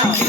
Bye.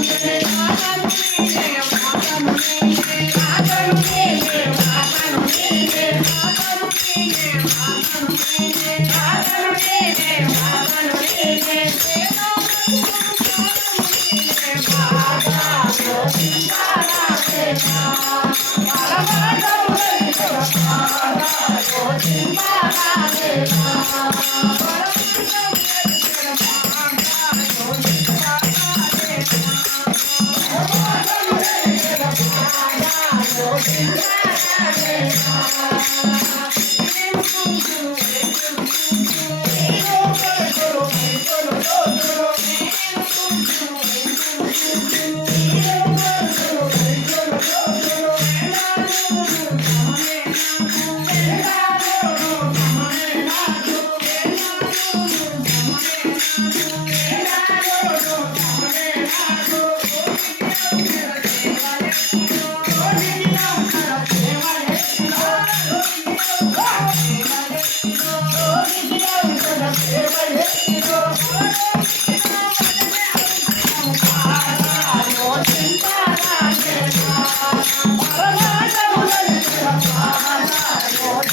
Thank you.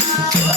Oh.